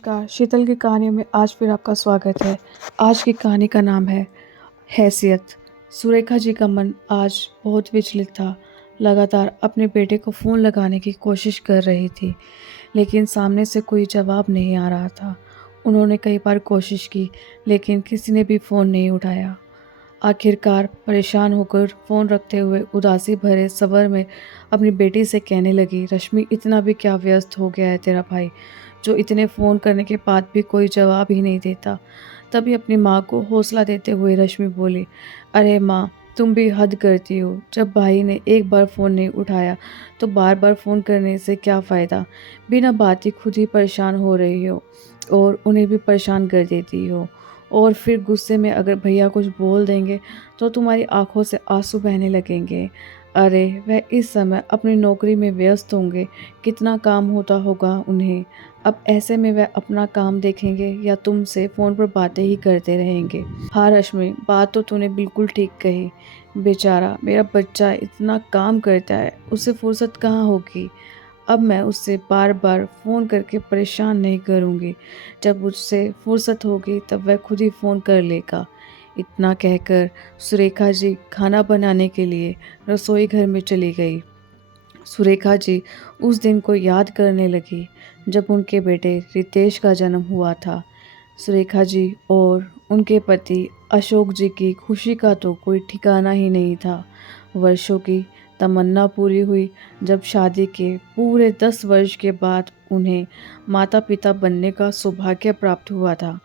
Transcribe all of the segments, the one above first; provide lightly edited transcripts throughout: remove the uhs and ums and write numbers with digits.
नमस्कार, शीतल की कहानी में आज फिर आपका स्वागत है। आज की कहानी का नाम है हैसियत। सुरेखा जी का मन आज बहुत विचलित था। लगातार अपने बेटे को फ़ोन लगाने की कोशिश कर रही थी, लेकिन सामने से कोई जवाब नहीं आ रहा था। उन्होंने कई बार कोशिश की, लेकिन किसी ने भी फ़ोन नहीं उठाया। आखिरकार परेशान होकर फ़ोन रखते हुए उदासी भरे स्वर में अपनी बेटी से कहने लगी, रश्मि, इतना भी क्या व्यस्त हो गया है तेरा भाई, जो इतने फ़ोन करने के बाद भी कोई जवाब ही नहीं देता। तभी अपनी माँ को हौसला देते हुए रश्मि बोली, अरे माँ, तुम भी हद करती हो। जब भाई ने एक बार फ़ोन नहीं उठाया तो बार बार फ़ोन करने से क्या फ़ायदा। बिना बात ही खुद ही परेशान हो रही हो और उन्हें भी परेशान कर देती हो, और फिर गुस्से में अगर भैया कुछ बोल देंगे तो तुम्हारी आंखों से आंसू बहने लगेंगे। अरे वह इस समय अपनी नौकरी में व्यस्त होंगे, कितना काम होता होगा उन्हें। अब ऐसे में वह अपना काम देखेंगे या तुमसे फ़ोन पर बातें ही करते रहेंगे। हाँ रश्मि, बात तो तूने बिल्कुल ठीक कही। बेचारा मेरा बच्चा इतना काम करता है, उसे फुर्सत कहाँ होगी। अब मैं उससे बार बार फ़ोन करके परेशान नहीं करूँगी। जब उससे फुर्सत होगी तब वह खुद ही फ़ोन कर लेगा। इतना कहकर सुरेखा जी खाना बनाने के लिए रसोई घर में चली गई। सुरेखा जी उस दिन को याद करने लगी जब उनके बेटे रितेश का जन्म हुआ था। सुरेखा जी और उनके पति अशोक जी की खुशी का तो कोई ठिकाना ही नहीं था। वर्षों की तमन्ना पूरी हुई जब शादी के पूरे 10 वर्ष के बाद उन्हें माता पिता बनने का सौभाग्य प्राप्त हुआ था।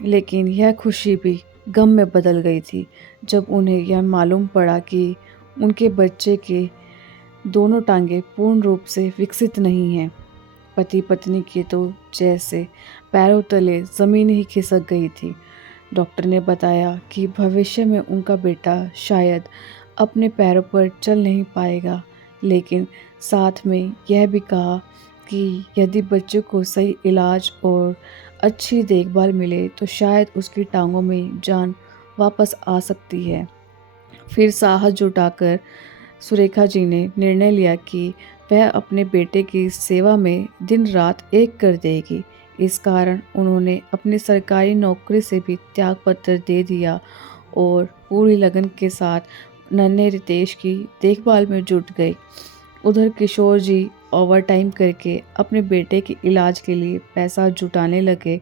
लेकिन यह खुशी भी गम में बदल गई थी जब उन्हें यह मालूम पड़ा कि उनके बच्चे के दोनों टांगे पूर्ण रूप से विकसित नहीं हैं। पति पत्नी की तो जैसे पैरों तले ज़मीन ही खिसक गई थी। डॉक्टर ने बताया कि भविष्य में उनका बेटा शायद अपने पैरों पर चल नहीं पाएगा, लेकिन साथ में यह भी कहा कि यदि बच्चे को सही इलाज और अच्छी देखभाल मिले तो शायद उसकी टांगों में जान वापस आ सकती है। फिर साहस जुटाकर सुरेखा जी ने निर्णय लिया कि वह अपने बेटे की सेवा में दिन रात एक कर देगी। इस कारण उन्होंने अपनी सरकारी नौकरी से भी त्यागपत्र दे दिया और पूरी लगन के साथ नन्हे रितेश की देखभाल में जुट गई। उधर किशोर जी ओवरटाइम करके अपने बेटे के इलाज के लिए पैसा जुटाने लगे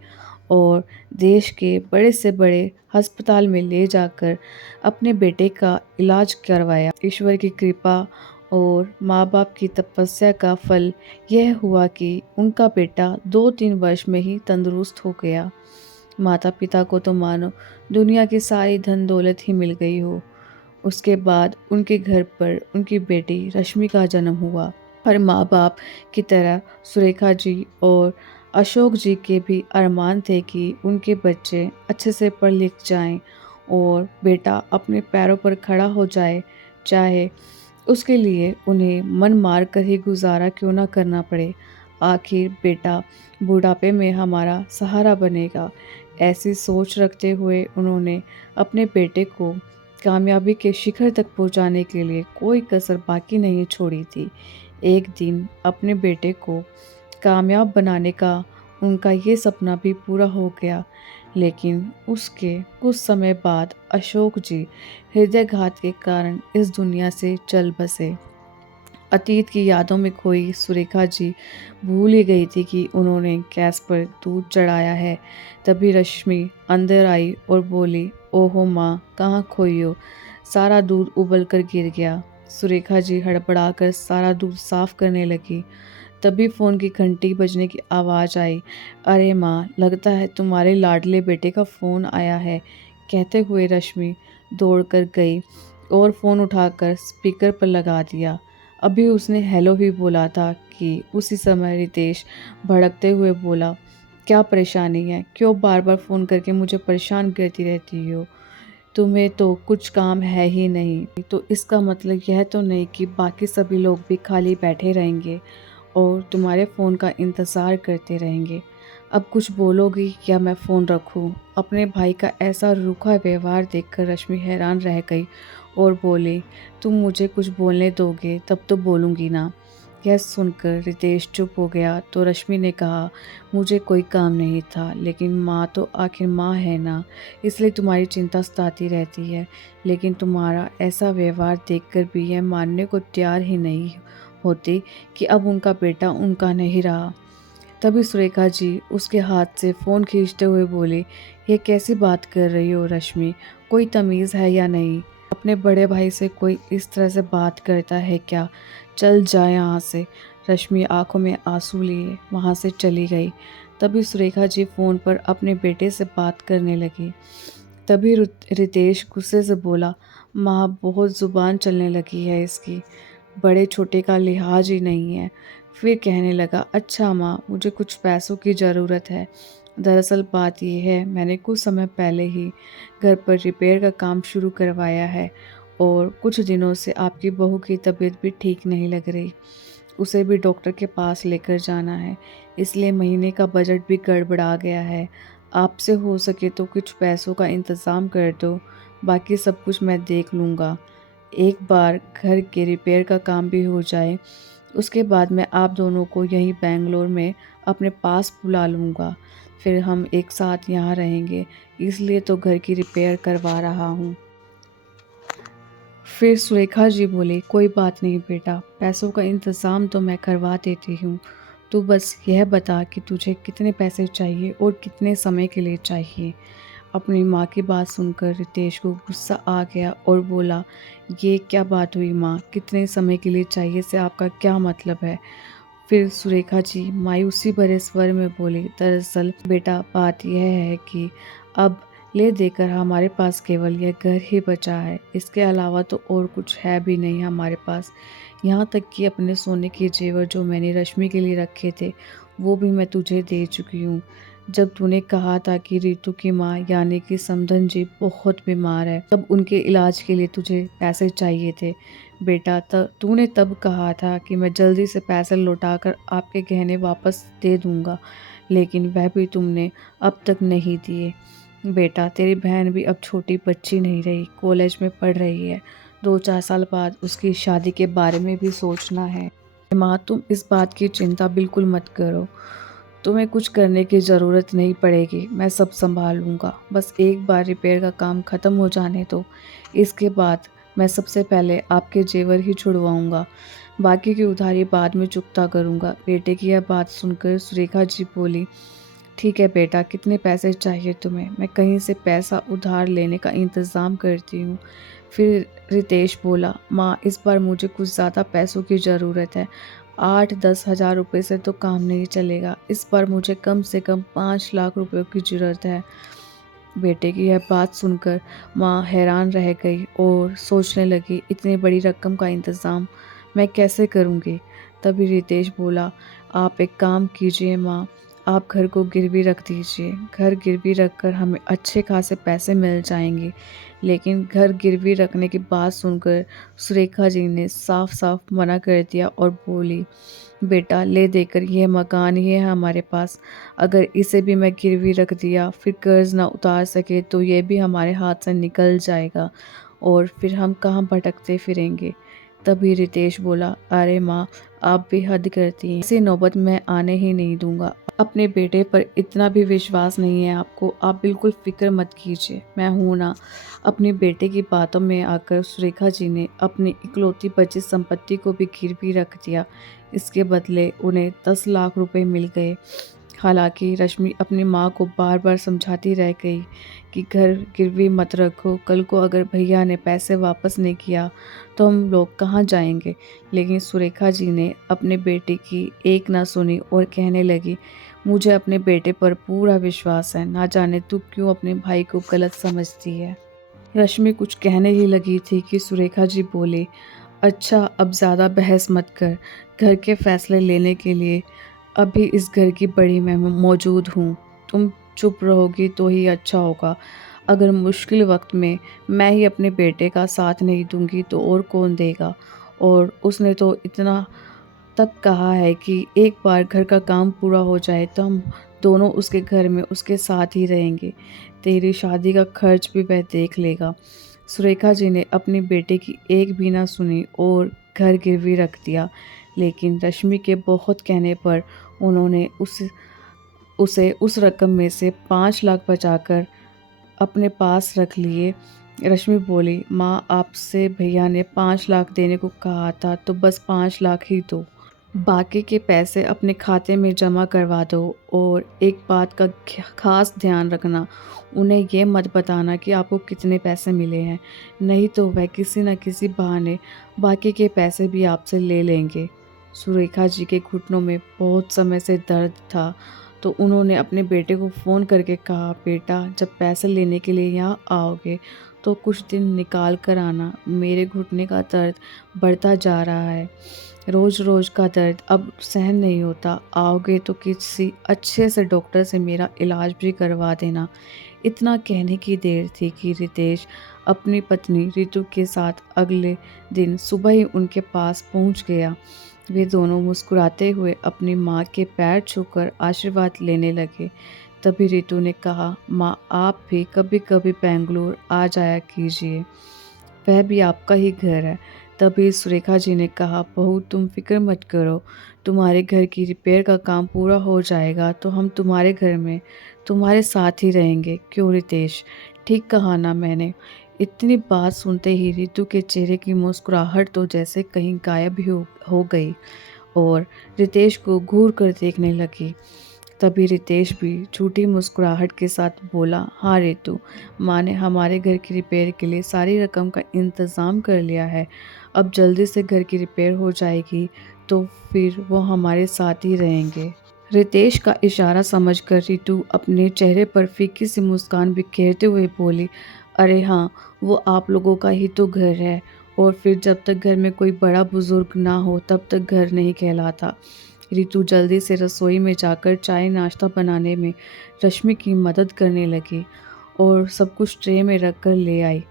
और देश के बड़े से बड़े अस्पताल में ले जाकर अपने बेटे का इलाज करवाया। ईश्वर की कृपा और माँ बाप की तपस्या का फल यह हुआ कि उनका बेटा 2-3 वर्ष में ही तंदुरुस्त हो गया। माता पिता को तो मानो दुनिया की सारी धन दौलत ही मिल गई हो। उसके बाद उनके घर पर उनकी बेटी रश्मि का जन्म हुआ। पर माँ बाप की तरह सुरेखा जी और अशोक जी के भी अरमान थे कि उनके बच्चे अच्छे से पढ़ लिख जाएं और बेटा अपने पैरों पर खड़ा हो जाए, चाहे उसके लिए उन्हें मन मार कर ही गुजारा क्यों ना करना पड़े। आखिर बेटा बुढ़ापे में हमारा सहारा बनेगा। ऐसी सोच रखते हुए उन्होंने अपने बेटे को कामयाबी के शिखर तक पहुंचाने के लिए कोई कसर बाकी नहीं छोड़ी थी। एक दिन अपने बेटे को कामयाब बनाने का उनका ये सपना भी पूरा हो गया, लेकिन उसके कुछ समय बाद अशोक जी हृदयघात के कारण इस दुनिया से चल बसे। अतीत की यादों में खोई सुरेखा जी भूल ही गई थी कि उन्होंने गैस पर दूध चढ़ाया है। तभी रश्मि अंदर आई और बोली, ओहो माँ, कहाँ खोई हो? सारा दूध उबल कर गिर गया। सुरेखा जी हड़बड़ाकर सारा दूध साफ करने लगी। तभी फ़ोन की घंटी बजने की आवाज़ आई। अरे माँ, लगता है तुम्हारे लाडले बेटे का फ़ोन आया है, कहते हुए रश्मि दौड़कर गई और फ़ोन उठाकर स्पीकर पर लगा दिया। अभी उसने हेलो ही बोला था कि उसी समय रितेश भड़कते हुए बोला, क्या परेशानी है? क्यों बार बार फ़ोन करके मुझे परेशान करती रहती हो? तुम्हें तो कुछ काम है ही नहीं, तो इसका मतलब यह तो नहीं कि बाकी सभी लोग भी खाली बैठे रहेंगे और तुम्हारे फ़ोन का इंतज़ार करते रहेंगे। अब कुछ बोलोगी या मैं फ़ोन रखूं? अपने भाई का ऐसा रूखा व्यवहार देखकर रश्मि हैरान रह गई और बोली, तुम मुझे कुछ बोलने दोगे तब तो बोलूँगी ना। यह सुनकर रितेश चुप हो गया तो रश्मि ने कहा, मुझे कोई काम नहीं था, लेकिन माँ तो आखिर माँ है ना, इसलिए तुम्हारी चिंता सताती रहती है। लेकिन तुम्हारा ऐसा व्यवहार देखकर भी यह मानने को तैयार ही नहीं होती कि अब उनका बेटा उनका नहीं रहा। तभी सुरेखा जी उसके हाथ से फ़ोन खींचते हुए बोले, ये कैसी बात कर रही हो रश्मि, कोई तमीज़ है या नहीं? अपने बड़े भाई से कोई इस तरह से बात करता है क्या? चल जा यहाँ से। रश्मि आंखों में आंसू लिए वहाँ से चली गई। तभी सुरेखा जी फ़ोन पर अपने बेटे से बात करने लगी। तभी रितेश गुस्से से बोला, माँ बहुत ज़ुबान चलने लगी है इसकी, बड़े छोटे का लिहाज ही नहीं है। फिर कहने लगा, अच्छा माँ, मुझे कुछ पैसों की ज़रूरत है। दरअसल बात यह है, मैंने कुछ समय पहले ही घर पर रिपेयर का काम शुरू करवाया है और कुछ दिनों से आपकी बहू की तबीयत भी ठीक नहीं लग रही। उसे भी डॉक्टर के पास लेकर जाना है, इसलिए महीने का बजट भी गड़बड़ा गया है। आपसे हो सके तो कुछ पैसों का इंतज़ाम कर दो, बाकी सब कुछ मैं देख लूँगा। एक बार घर के रिपेयर का काम भी हो जाए, उसके बाद मैं आप दोनों को यहीं बैंगलोर में अपने पास बुला लूँगा। फिर हम एक साथ यहाँ रहेंगे, इसलिए तो घर की रिपेयर करवा रहा हूँ। फिर सुरेखा जी बोली, कोई बात नहीं बेटा, पैसों का इंतज़ाम तो मैं करवा देती हूँ। तू बस यह बता कि तुझे कितने पैसे चाहिए और कितने समय के लिए चाहिए। अपनी माँ की बात सुनकर रितेश को गुस्सा आ गया और बोला, ये क्या बात हुई माँ, कितने समय के लिए चाहिए से आपका क्या मतलब है? फिर सुरेखा जी मायूसी भरे स्वर में बोली, दरअसल बेटा बात यह है कि अब ले देकर हमारे पास केवल यह घर ही बचा है, इसके अलावा तो और कुछ है भी नहीं हमारे पास। यहाँ तक कि अपने सोने के जेवर जो मैंने रश्मि के लिए रखे थे, वो भी मैं तुझे दे चुकी हूँ। जब तूने कहा था कि रितु की माँ यानी कि समधन जी बहुत बीमार है, तब उनके इलाज के लिए तुझे पैसे चाहिए थे बेटा, तूने तब कहा था कि मैं जल्दी से पैसे लौटाकर आपके गहने वापस दे दूंगा, लेकिन वह भी तुमने अब तक नहीं दिए। बेटा तेरी बहन भी अब छोटी बच्ची नहीं रही, कॉलेज में पढ़ रही है, 2-4 साल बाद उसकी शादी के बारे में भी सोचना है। माँ तुम इस बात की चिंता बिल्कुल मत करो, तुम्हें कुछ करने की ज़रूरत नहीं पड़ेगी, मैं सब संभाल लूँगा। बस एक बार रिपेयर का काम ख़त्म हो जाने दो, इसके बाद मैं सबसे पहले आपके जेवर ही छुड़वाऊँगा, बाकी की उधारी बाद में चुकता करूँगा। बेटे की यह बात सुनकर सुरेखा जी बोली, ठीक है बेटा, कितने पैसे चाहिए तुम्हें? मैं कहीं से पैसा उधार लेने का इंतज़ाम करती हूँ। फिर रितेश बोला, माँ इस बार मुझे कुछ ज़्यादा पैसों की ज़रूरत है, 8-10 हज़ार रुपये से तो काम नहीं चलेगा। इस बार मुझे कम से कम 5 लाख रुपयों की ज़रूरत है। बेटे की यह बात सुनकर माँ हैरान रह गई और सोचने लगी, इतनी बड़ी रकम का इंतज़ाम मैं कैसे करूँगी? तभी रितेश बोला, आप एक काम कीजिए माँ, आप घर को गिरवी रख दीजिए। घर गिरवी रखकर हमें अच्छे खासे पैसे मिल जाएंगे। लेकिन घर गिरवी रखने की बात सुनकर सुरेखा जी ने साफ साफ मना कर दिया और बोली, बेटा ले देकर यह मकान ही है हमारे पास, अगर इसे भी मैं गिरवी रख दिया फिर कर्ज ना उतार सके तो ये भी हमारे हाथ से निकल जाएगा और फिर हम कहाँ भटकते फिरेंगे। तभी रितेश बोला, अरे माँ आप भी हद करती हैं, इसे नौबत मैं आने ही नहीं दूंगा। अपने बेटे पर इतना भी विश्वास नहीं है आपको, आप बिल्कुल फिक्र मत कीजिए, मैं हूं ना। अपने बेटे की बातों में आकर सुरेखा जी ने अपनी इकलौती बची संपत्ति को भी गिरवी रख दिया। इसके बदले उन्हें 10 लाख रुपए मिल गए। हालांकि रश्मि अपनी माँ को बार बार समझाती रह गई कि घर गिरवी मत रखो, कल को अगर भैया ने पैसे वापस नहीं किया तो हम लोग कहाँ जाएंगे। लेकिन सुरेखा जी ने अपने बेटे की एक ना सुनी और कहने लगी, मुझे अपने बेटे पर पूरा विश्वास है, ना जाने तू क्यों अपने भाई को गलत समझती है। रश्मि कुछ कहने ही लगी थी कि सुरेखा जी बोले, अच्छा अब ज़्यादा बहस मत कर, घर के फैसले लेने के लिए अभी इस घर की बड़ी मैं मौजूद हूँ, तुम चुप रहोगी तो ही अच्छा होगा। अगर मुश्किल वक्त में मैं ही अपने बेटे का साथ नहीं दूंगी तो और कौन देगा। और उसने तो इतना तक कहा है कि एक बार घर का काम पूरा हो जाए तो हम दोनों उसके घर में उसके साथ ही रहेंगे, तेरी शादी का खर्च भी वह देख लेगा। सुरेखा जी ने अपनी बेटे की एक भी ना सुनी और घर गिरवी रख दिया। लेकिन रश्मि के बहुत कहने पर उन्होंने उसे उस रकम में से 5 लाख बचाकर अपने पास रख लिए। रश्मि बोली, माँ आपसे भैया ने 5 लाख देने को कहा था तो बस 5 लाख ही दो, बाकी के पैसे अपने खाते में जमा करवा दो। और एक बात का खास ध्यान रखना, उन्हें ये मत बताना कि आपको कितने पैसे मिले हैं, नहीं तो वह किसी न किसी बहाने बाकी के पैसे भी आपसे ले लेंगे। सुरेखा जी के घुटनों में बहुत समय से दर्द था, तो उन्होंने अपने बेटे को फ़ोन करके कहा, बेटा जब पैसे लेने के लिए यहाँ आओगे तो कुछ दिन निकाल कर आना, मेरे घुटने का दर्द बढ़ता जा रहा है, रोज़ रोज़ का दर्द अब सहन नहीं होता, आओगे तो किसी अच्छे से डॉक्टर से मेरा इलाज भी करवा देना। इतना कहने की देर थी कि रितेश अपनी पत्नी रितु के साथ अगले दिन सुबह ही उनके पास पहुंच गया। वे दोनों मुस्कुराते हुए अपनी माँ के पैर छूकर आशीर्वाद लेने लगे। तभी रितु ने कहा, माँ आप भी कभी कभी बेंगलुरु आ जाया कीजिए, वह भी आपका ही घर है। तभी सुरेखा जी ने कहा, बहू तुम फिक्र मत करो, तुम्हारे घर की रिपेयर का काम पूरा हो जाएगा तो हम तुम्हारे घर में तुम्हारे साथ ही रहेंगे। क्यों रितेश, ठीक कहा ना मैंने? इतनी बात सुनते ही रितु के चेहरे की मुस्कुराहट तो जैसे कहीं गायब ही हो गई और रितेश को घूर कर देखने लगी। तभी रितेश भी झूठी मुस्कुराहट के साथ बोला, हाँ रितु, माँ ने हमारे घर की रिपेयर के लिए सारी रकम का इंतज़ाम कर लिया है। अब जल्दी से घर की रिपेयर हो जाएगी तो फिर वो हमारे साथ ही रहेंगे। रितेश का इशारा समझकर रितु अपने चेहरे पर फीकी सी मुस्कान बिखेरते हुए बोली, अरे हाँ, वो आप लोगों का ही तो घर है, और फिर जब तक घर में कोई बड़ा बुजुर्ग ना हो तब तक घर नहीं कहलाता। रितु जल्दी से रसोई में जाकर चाय नाश्ता बनाने में रश्मि की मदद करने लगी और सब कुछ ट्रे में रख कर ले आई।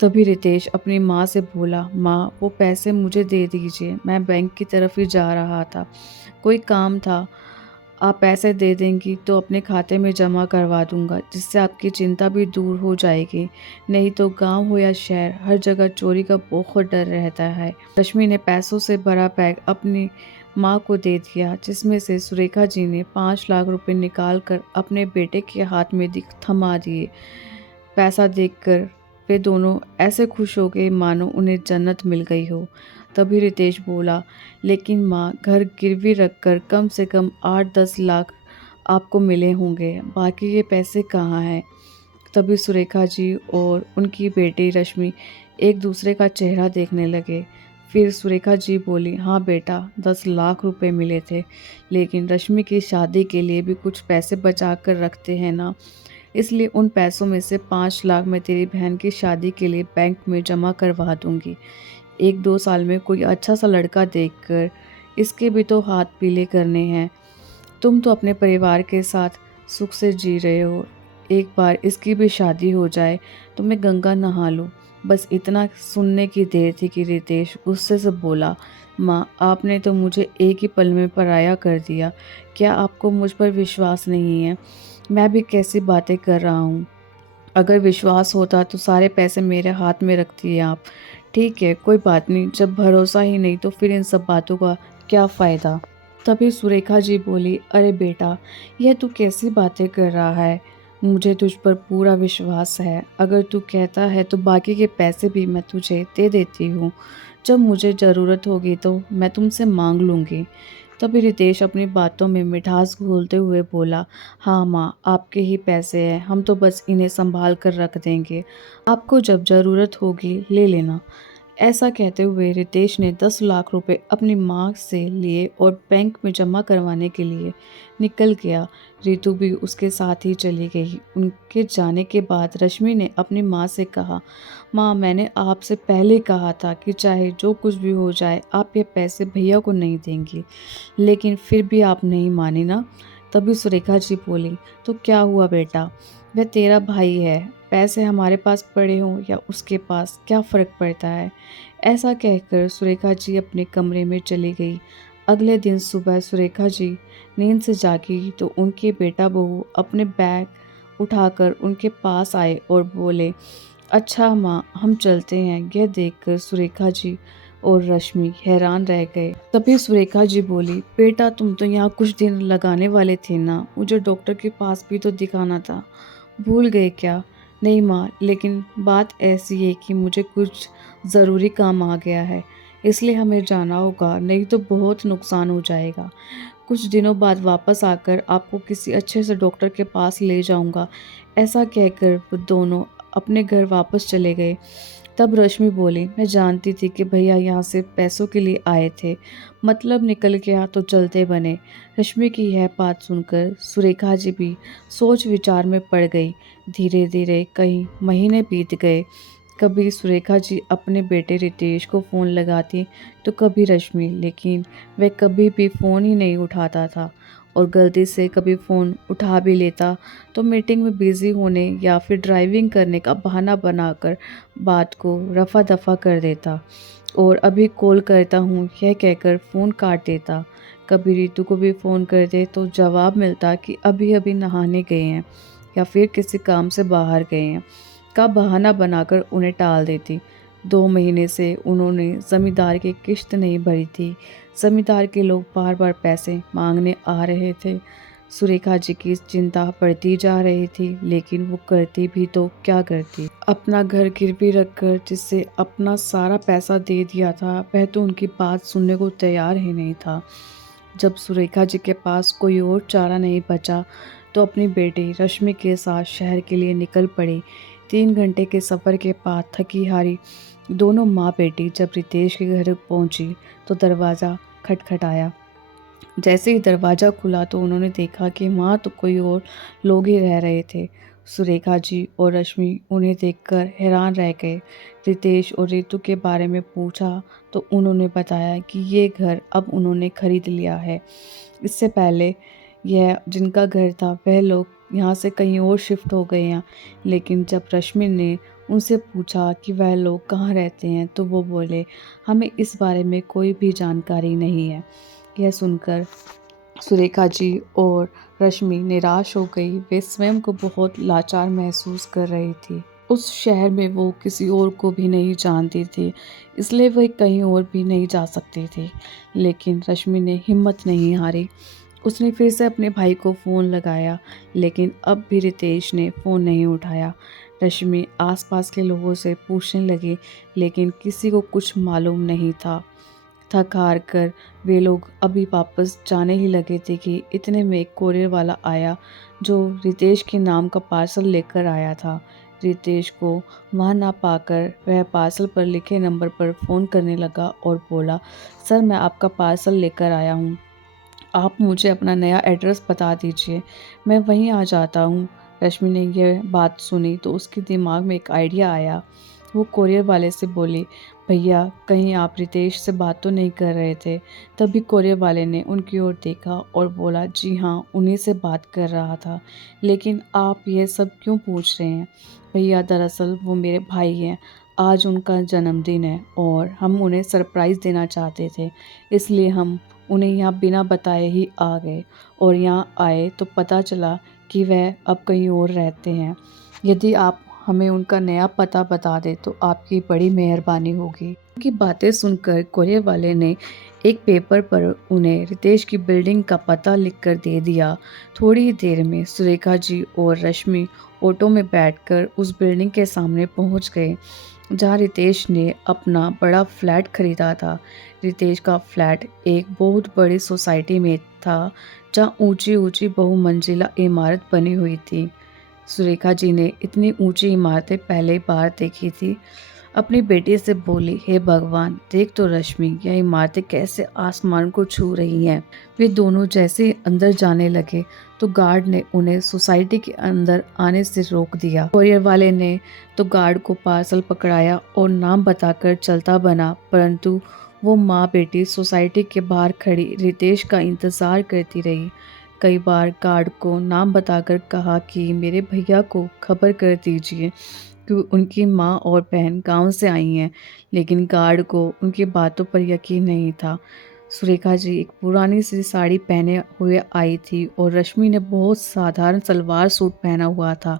तभी रितेश अपनी माँ से बोला, माँ वो पैसे मुझे दे दीजिए, मैं बैंक की तरफ ही जा रहा था, कोई काम था, आप पैसे दे देंगी तो अपने खाते में जमा करवा दूंगा, जिससे आपकी चिंता भी दूर हो जाएगी। नहीं तो गांव हो या शहर, हर जगह चोरी का बहुत डर रहता है। रश्मि ने पैसों से भरा बैग अपनी माँ को दे दिया, जिसमें से सुरेखा जी ने 5 लाख रुपए निकाल कर अपने बेटे के हाथ में थमा दिए। पैसा देखकर वे दोनों ऐसे खुश हो गए मानो उन्हें जन्नत मिल गई हो। तभी रितेश बोला, लेकिन माँ घर गिरवी रखकर कम से कम 8-10 लाख आपको मिले होंगे, बाकी ये पैसे कहाँ हैं? तभी सुरेखा जी और उनकी बेटी रश्मि एक दूसरे का चेहरा देखने लगे। फिर सुरेखा जी बोली, हाँ बेटा 10 लाख रुपए मिले थे, लेकिन रश्मि की शादी के लिए भी कुछ पैसे बचा कर रखते हैं ना, इसलिए उन पैसों में से 5 लाख मैं तेरी बहन की शादी के लिए बैंक में जमा करवा दूंगी। 1-2 साल में कोई अच्छा सा लड़का देखकर इसके भी तो हाथ पीले करने हैं। तुम तो अपने परिवार के साथ सुख से जी रहे हो, एक बार इसकी भी शादी हो जाए तो मैं गंगा नहा लूँ। बस इतना सुनने की देर थी कि रितेश गुस्से से बोला, माँ आपने तो मुझे एक ही पल में पराया कर दिया, क्या आपको मुझ पर विश्वास नहीं है? मैं भी कैसी बातें कर रहा हूँ, अगर विश्वास होता तो सारे पैसे मेरे हाथ में रख दिए आप। ठीक है कोई बात नहीं, जब भरोसा ही नहीं तो फिर इन सब बातों का क्या फ़ायदा? तभी सुरेखा जी बोली, अरे बेटा यह तू कैसी बातें कर रहा है, मुझे तुझ पर पूरा विश्वास है, अगर तू कहता है तो बाकी के पैसे भी मैं तुझे दे देती हूँ, जब मुझे ज़रूरत होगी तो मैं तुमसे मांग लूँगी। तभी रितेश अपनी बातों में मिठास घोलते हुए बोला, हाँ माँ आपके ही पैसे हैं, हम तो बस इन्हें संभाल कर रख देंगे, आपको जब ज़रूरत होगी ले लेना। ऐसा कहते हुए रितेश ने 10 लाख रुपए अपनी माँ से लिए और बैंक में जमा करवाने के लिए निकल गया। रितु भी उसके साथ ही चली गई। उनके जाने के बाद रश्मि ने अपनी माँ से कहा, माँ मैंने आपसे पहले कहा था कि चाहे जो कुछ भी हो जाए आप ये पैसे भैया को नहीं देंगी, लेकिन फिर भी आप नहीं मानी ना। तभी सुरेखा जी बोली, तो क्या हुआ बेटा, वह तेरा भाई है, पैसे हमारे पास पड़े हों या उसके पास क्या फ़र्क पड़ता है? ऐसा कहकर सुरेखा जी अपने कमरे में चली गई। अगले दिन सुबह सुरेखा जी नींद से जागी तो उनके बेटा बहू अपने बैग उठाकर उनके पास आए और बोले, अच्छा माँ हम चलते हैं। यह देखकर सुरेखा जी और रश्मि हैरान रह गए। तभी सुरेखा जी बोली, बेटा तुम तो यहाँ कुछ दिन लगाने वाले थे ना, मुझे डॉक्टर के पास भी तो दिखाना था, भूल गए क्या? नहीं माँ, लेकिन बात ऐसी है कि मुझे कुछ ज़रूरी काम आ गया है, इसलिए हमें जाना होगा, नहीं तो बहुत नुकसान हो जाएगा। कुछ दिनों बाद वापस आकर आपको किसी अच्छे से डॉक्टर के पास ले जाऊंगा। ऐसा कहकर वो दोनों अपने घर वापस चले गए। तब रश्मि बोली, मैं जानती थी कि भैया यहाँ से पैसों के लिए आए थे, मतलब निकल गया तो चलते बने। रश्मि की यह बात सुनकर सुरेखा जी भी सोच विचार में पड़ गई। धीरे धीरे कई महीने बीत गए। कभी सुरेखा जी अपने बेटे रितेश को फ़ोन लगाती तो कभी रश्मि, लेकिन वह कभी भी फ़ोन ही नहीं उठाता था, और गलती से कभी फ़ोन उठा भी लेता तो मीटिंग में बिज़ी होने या फिर ड्राइविंग करने का बहाना बनाकर बात को रफा दफा कर देता और अभी कॉल करता हूँ यह कहकर फ़ोन काट देता। कभी रितु को भी फ़ोन कर दे तो जवाब मिलता कि अभी अभी नहाने गए हैं या फिर किसी काम से बाहर गए हैं का बहाना बनाकर उन्हें टाल देती। 2 महीने से उन्होंने ज़मींदार की किश्त नहीं भरी थी। ज़मींदार के लोग बार बार पैसे मांगने आ रहे थे। सुरेखा जी की चिंता बढ़ती जा रही थी, लेकिन वो करती भी तो क्या करती। अपना घर गिरवी रखकर जिससे अपना सारा पैसा दे दिया था, वह तो उनकी बात सुनने को तैयार ही नहीं था। जब सुरेखा जी के पास कोई और चारा नहीं बचा तो अपनी बेटी रश्मि के साथ शहर के लिए निकल पड़ी। 3 घंटे के सफ़र के बाद थकी हारी दोनों माँ बेटी जब रितेश के घर पहुंची तो दरवाज़ा खटखटाया। जैसे ही दरवाज़ा खुला तो उन्होंने देखा कि वहाँ तो कोई और लोग ही रह रहे थे। सुरेखा जी और रश्मि उन्हें देखकर हैरान रह गए। रितेश और रितु के बारे में पूछा तो उन्होंने बताया कि ये घर अब उन्होंने खरीद लिया है। इससे पहले यह जिनका घर था वह लोग यहाँ से कहीं और शिफ्ट हो गए हैं। लेकिन जब रश्मि ने उनसे पूछा कि वह लोग कहाँ रहते हैं तो वो बोले, हमें इस बारे में कोई भी जानकारी नहीं है। यह सुनकर सुरेखा जी और रश्मि निराश हो गई। वे स्वयं को बहुत लाचार महसूस कर रही थी। उस शहर में वो किसी और को भी नहीं जानती थी, इसलिए वह कहीं और भी नहीं जा सकती थी। लेकिन रश्मि ने हिम्मत नहीं हारी। उसने फिर से अपने भाई को फ़ोन लगाया, लेकिन अब भी रितेश ने फ़ोन नहीं उठाया। रश्मि आसपास के लोगों से पूछने लगी, लेकिन किसी को कुछ मालूम नहीं था। थक हार कर वे लोग अभी वापस जाने ही लगे थे कि इतने में एक कोरियर वाला आया जो रितेश के नाम का पार्सल लेकर आया था। रितेश को वहाँ ना पाकर वह पार्सल पर लिखे नंबर पर फ़ोन करने लगा और बोला, सर मैं आपका पार्सल लेकर आया हूँ, आप मुझे अपना नया एड्रेस बता दीजिए, मैं वहीं आ जाता हूँ। रश्मि ने यह बात सुनी तो उसके दिमाग में एक आइडिया आया। वो कोरियर वाले से बोली, भैया कहीं आप रितेश से बात तो नहीं कर रहे थे? तभी कोरियर वाले ने उनकी ओर देखा और बोला, जी हाँ उन्हीं से बात कर रहा था, लेकिन आप ये सब क्यों पूछ रहे हैं? भैया दरअसल वो मेरे भाई हैं, आज उनका जन्मदिन है और हम उन्हें सरप्राइज़ देना चाहते थे, इसलिए हम उन्हें यहाँ बिना बताए ही आ गए और यहाँ आए तो पता चला कि वह अब कहीं और रहते हैं। यदि आप हमें उनका नया पता बता दें तो आपकी बड़ी मेहरबानी होगी। उनकी बातें सुनकर कोरियर वाले ने एक पेपर पर उन्हें रितेश की बिल्डिंग का पता लिखकर दे दिया। थोड़ी ही देर में सुरेखा जी और रश्मि ऑटो में बैठकर उस बिल्डिंग के सामने पहुंच गए जहां रितेश ने अपना बड़ा फ्लैट खरीदा था। रितेश का फ्लैट एक बहुत बड़ी सोसाइटी में था जहां ऊंची ऊंची बहुमंजिला इमारत बनी हुई थी। सुरेखा जी ने इतनी ऊंची इमारतें पहले बार देखी थी। अपनी बेटी से बोली, हे भगवान देख तो रश्मि, यह इमारतें कैसे आसमान को छू रही हैं। वे दोनों जैसे ही अंदर जाने लगे तो गार्ड ने उन्हें सोसाइटी के अंदर आने से रोक दिया। कोरियर वाले ने तो गार्ड को पार्सल पकड़ाया और नाम बताकर चलता बना, परंतु वो माँ बेटी सोसाइटी के बाहर खड़ी रितेश का इंतजार करती रही। कई बार गार्ड को नाम बताकर कहा कि मेरे भैया को खबर कर दीजिए कि उनकी माँ और बहन गांव से आई हैं, लेकिन गार्ड को उनकी बातों पर यकीन नहीं था। सुरेखा जी एक पुरानी सी साड़ी पहने हुए आई थी और रश्मि ने बहुत साधारण सलवार सूट पहना हुआ था।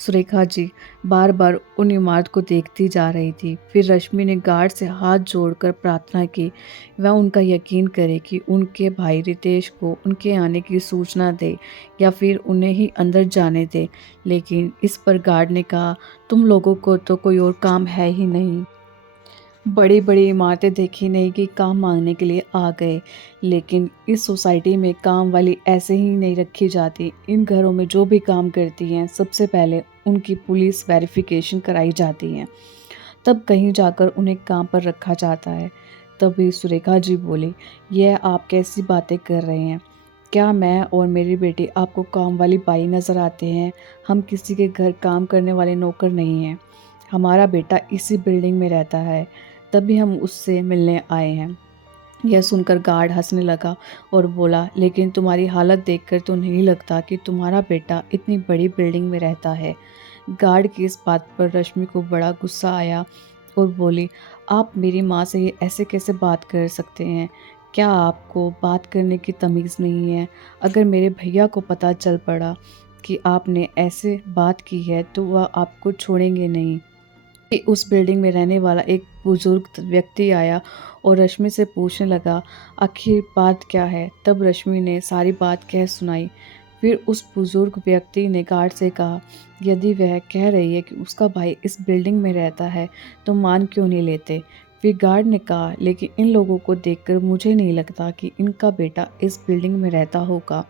सुरेखा जी बार बार उन इमारत को देखती जा रही थी। फिर रश्मि ने गार्ड से हाथ जोड़कर प्रार्थना की वह उनका यकीन करे कि उनके भाई रितेश को उनके आने की सूचना दे या फिर उन्हें ही अंदर जाने दे। लेकिन इस पर गार्ड ने कहा, तुम लोगों को तो कोई और काम है ही नहीं। बड़ी बड़ी इमारतें देखी नहीं कि काम मांगने के लिए आ गए। लेकिन इस सोसाइटी में काम वाली ऐसे ही नहीं रखी जाती। इन घरों में जो भी काम करती हैं सबसे पहले उनकी पुलिस वेरिफिकेशन कराई जाती है, तब कहीं जाकर उन्हें काम पर रखा जाता है। तभी सुरेखा जी बोली, यह आप कैसी बातें कर रहे हैं? क्या मैं और मेरी बेटी आपको काम वाली बाई नज़र आते हैं? हम किसी के घर काम करने वाले नौकर नहीं हैं। हमारा बेटा इसी बिल्डिंग में रहता है, तभी हम उससे मिलने आए हैं। यह सुनकर गार्ड हंसने लगा और बोला, लेकिन तुम्हारी हालत देखकर तो नहीं लगता कि तुम्हारा बेटा इतनी बड़ी बिल्डिंग में रहता है। गार्ड की इस बात पर रश्मि को बड़ा गुस्सा आया और बोली, आप मेरी माँ से ये ऐसे कैसे बात कर सकते हैं? क्या आपको बात करने की तमीज़ नहीं है? अगर मेरे भैया को पता चल पड़ा कि आपने ऐसे बात की है तो वह आपको छोड़ेंगे नहीं। कि उस बिल्डिंग में रहने वाला एक बुजुर्ग व्यक्ति आया और रश्मि से पूछने लगा, आखिर बात क्या है? तब रश्मि ने सारी बात कह सुनाई। फिर उस बुजुर्ग व्यक्ति ने गार्ड से कहा, यदि वह कह रही है कि उसका भाई इस बिल्डिंग में रहता है तो मान क्यों नहीं लेते? फिर गार्ड ने कहा, लेकिन इन लोगों को देखकर मुझे नहीं लगता कि इनका बेटा इस बिल्डिंग में रहता होगा।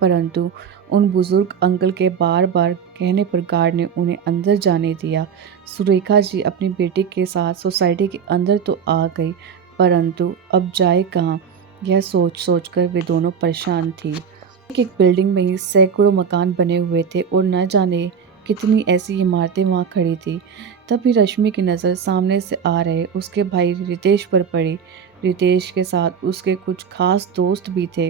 परंतु उन बुजुर्ग अंकल के बार बार कहने पर गार्ड ने उन्हें अंदर जाने दिया। सुरेखा जी अपनी बेटी के साथ सोसाइटी के अंदर तो आ गई, परंतु अब जाए कहाँ, यह सोच सोचकर वे दोनों परेशान थी। एक बिल्डिंग में ही सैकड़ों मकान बने हुए थे और न जाने कितनी ऐसी इमारतें वहाँ खड़ी थी। तभी रश्मि की नज़र सामने से आ रहे उसके भाई रितेश पर पड़ी। रितेश के साथ उसके कुछ खास दोस्त भी थे।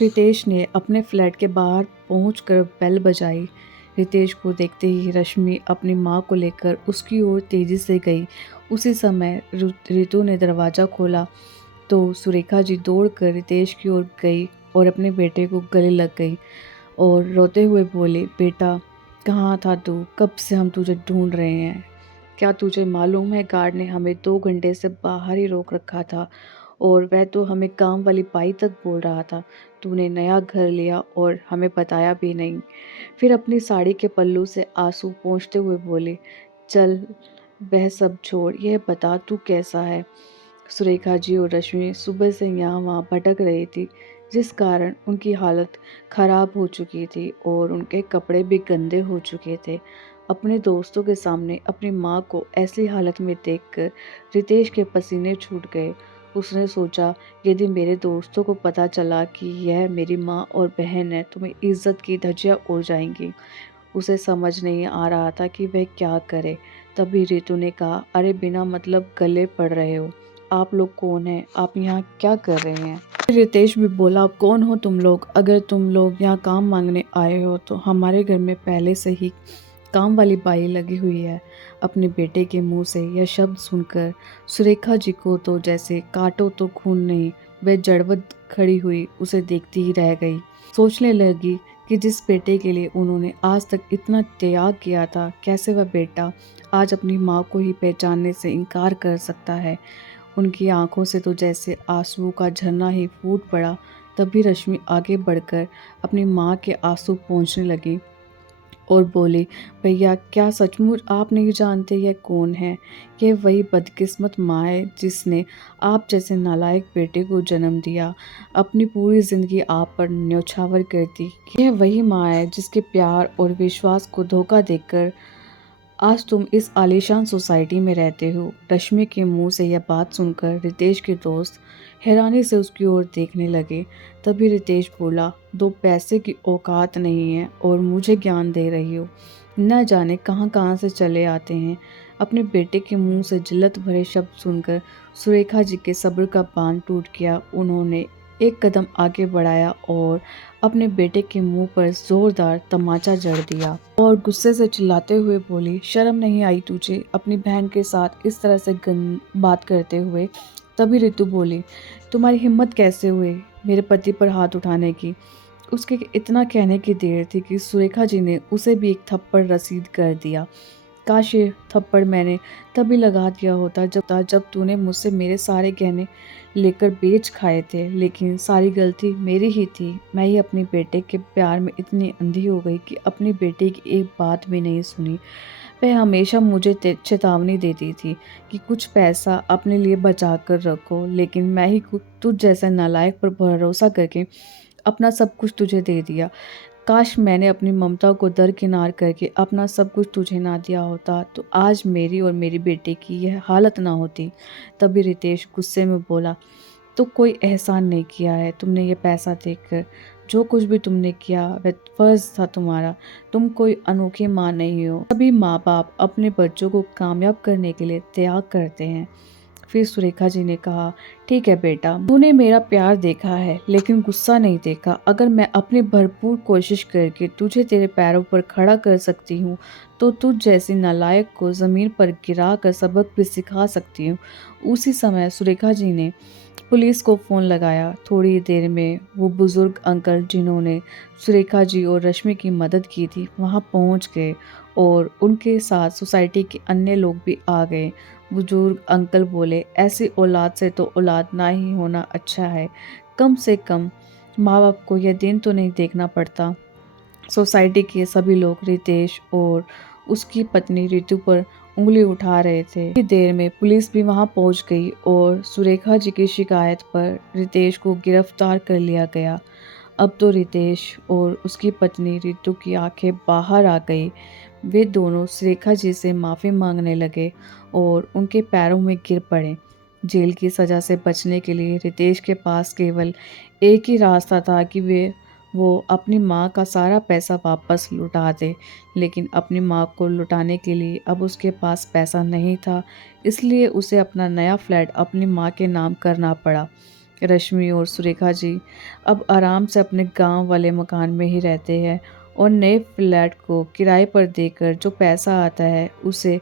रितेश ने अपने फ्लैट के बाहर पहुंचकर बेल बजाई। रितेश को देखते ही रश्मि अपनी माँ को लेकर उसकी ओर तेजी से गई। उसी समय रितु ने दरवाज़ा खोला तो सुरेखा जी दौड़कर रितेश की ओर गई और अपने बेटे को गले लग गई और रोते हुए बोले, बेटा कहाँ था तू? कब से हम तुझे ढूंढ रहे हैं। क्या तुझे मालूम है गार्ड ने हमें 2 घंटे से बाहर ही रोक रखा था और वह तो हमें काम वाली बाई तक बोल रहा था। तूने नया घर लिया और हमें बताया भी नहीं। फिर अपनी साड़ी के पल्लू से आंसू पोंछते हुए बोले, चल वह सब छोड़, यह बता तू कैसा है। सुरेखा जी और रश्मि सुबह से यहाँ वहाँ भटक रही थी, जिस कारण उनकी हालत खराब हो चुकी थी और उनके कपड़े भी गंदे हो चुके थे। अपने दोस्तों के सामने अपनी माँ को ऐसी हालत में देखकर रितेश के पसीने छूट गए। उसने सोचा, यदि मेरे दोस्तों को पता चला कि यह मेरी माँ और बहन है तो मेरी इज्जत की धज्जियाँ उड़ जाएंगी। उसे समझ नहीं आ रहा था कि वह क्या करे। तभी रितु ने कहा, अरे बिना मतलब गले पड़ रहे हो, आप लोग कौन हैं? आप यहाँ क्या कर रहे हैं? रितेश भी बोला, कौन हो तुम लोग? अगर तुम लोग यहाँ काम मांगने आए हो तो हमारे घर में पहले से ही काम वाली बाई लगी हुई है। अपने बेटे के मुंह से यह शब्द सुनकर सुरेखा जी को तो जैसे काटो तो खून नहीं, वह जड़वत खड़ी हुई उसे देखती ही रह गई। सोचने लगी कि जिस बेटे के लिए उन्होंने आज तक इतना त्याग किया था, कैसे वह बेटा आज अपनी माँ को ही पहचानने से इनकार कर सकता है। उनकी आंखों से तो जैसे आंसुओं का झरना ही फूट पड़ा। तभी रश्मि आगे बढ़कर अपनी माँ के आंसू पोंछने लगी और बोली, भैया क्या सचमुच आप नहीं जानते यह कौन है? यह वही बदकिस्मत माँ है जिसने आप जैसे नालायक बेटे को जन्म दिया, अपनी पूरी ज़िंदगी आप पर न्यौछावर कर दी। यह वही माँ है जिसके प्यार और विश्वास को धोखा देकर आज तुम इस आलीशान सोसाइटी में रहते हो। रश्मि के मुंह से यह बात सुनकर रितेश के दोस्त हैरानी से उसकी ओर देखने लगे। तभी रितेश बोला, 2 पैसे की औकात नहीं है और मुझे ज्ञान दे रही हो। न जाने कहाँ कहाँ से चले आते हैं। अपने बेटे के मुंह से जिल्लत भरे शब्द सुनकर सुरेखा जी के सब्र का बांध टूट गया। उन्होंने एक कदम आगे बढ़ाया और अपने बेटे के मुंह पर जोरदार तमाचा जड़ दिया और गुस्से से चिल्लाते हुए बोली, शर्म नहीं आई तुझे अपनी बहन के साथ इस तरह से बात करते हुए? तभी रितु बोली, तुम्हारी हिम्मत कैसे हुई मेरे पति पर हाथ उठाने की? उसके इतना कहने की देर थी कि सुरेखा जी ने उसे भी एक थप्पड़ रसीद कर दिया। काश ये थप्पड़ मैंने तभी लगा दिया होता जब तूने मुझसे मेरे सारे गहने लेकर बेच खाए थे, लेकिन सारी गलती मेरी ही थी। मैं ही अपने बेटे के प्यार में इतनी अंधी हो गई कि अपनी बेटे की एक बात भी नहीं सुनी। वह हमेशा मुझे चेतावनी देती थी कि कुछ पैसा अपने लिए बचा कर रखो, लेकिन मैं ही तुझ जैसे नालायक पर भरोसा करके अपना सब कुछ तुझे दे दिया। काश मैंने अपनी ममता को दरकिनार करके अपना सब कुछ तुझे ना दिया होता, तो आज मेरी और मेरी बेटे की यह हालत ना होती। तभी रितेश गुस्से में बोला, तो कोई एहसान नहीं किया है तुमने ये पैसा देकर। जो कुछ भी तुमने किया वह फर्ज था तुम्हारा। तुम कोई अनोखी माँ नहीं हो। सभी माँ बाप अपने बच्चों को कामयाब करने के लिए त्याग करते हैं। फिर सुरेखा जी ने कहा, ठीक है बेटा, तूने मेरा प्यार देखा है लेकिन गुस्सा नहीं देखा। अगर मैं अपनी भरपूर कोशिश करके तुझे तेरे पैरों पर खड़ा कर सकती हूँ, तो तुझ जैसी नालायक को ज़मीन पर गिरा कर सबक भी सिखा सकती हूँ। उसी समय सुरेखा जी ने पुलिस को फ़ोन लगाया। थोड़ी देर में वो बुज़ुर्ग अंकल जिन्होंने सुरेखा जी और रश्मि की मदद की थी वहाँ पहुँच गए और उनके साथ सोसाइटी के अन्य लोग भी आ गए। बुजुर्ग अंकल बोले, ऐसी औलाद से तो औलाद ना ही होना अच्छा है। कम से कम माँ बाप को यह दिन तो नहीं देखना पड़ता। सोसाइटी के सभी लोग रितेश और उसकी पत्नी रितु पर उंगली उठा रहे थे। थोड़ी देर में पुलिस भी वहां पहुंच गई और सुरेखा जी की शिकायत पर रितेश को गिरफ्तार कर लिया गया। अब तो रितेश और उसकी पत्नी रितु की आंखें बाहर आ गई। वे दोनों सुरेखा जी से माफ़ी मांगने लगे और उनके पैरों में गिर पड़े। जेल की सज़ा से बचने के लिए रितेश के पास केवल एक ही रास्ता था कि वो अपनी माँ का सारा पैसा वापस लौटा दे, लेकिन अपनी माँ को लौटाने के लिए अब उसके पास पैसा नहीं था, इसलिए उसे अपना नया फ्लैट अपनी माँ के नाम करना पड़ा। रश्मि और सुरेखा जी अब आराम से अपने गांव वाले मकान में ही रहते हैं और नए फ्लैट को किराए पर देकर जो पैसा आता है उसे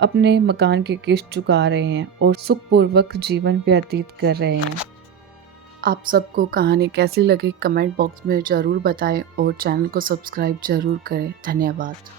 अपने मकान की किस्त चुका रहे हैं और सुखपूर्वक जीवन व्यतीत कर रहे हैं। आप सबको कहानी कैसी लगी कमेंट बॉक्स में ज़रूर बताएं और चैनल को सब्सक्राइब ज़रूर करें। धन्यवाद।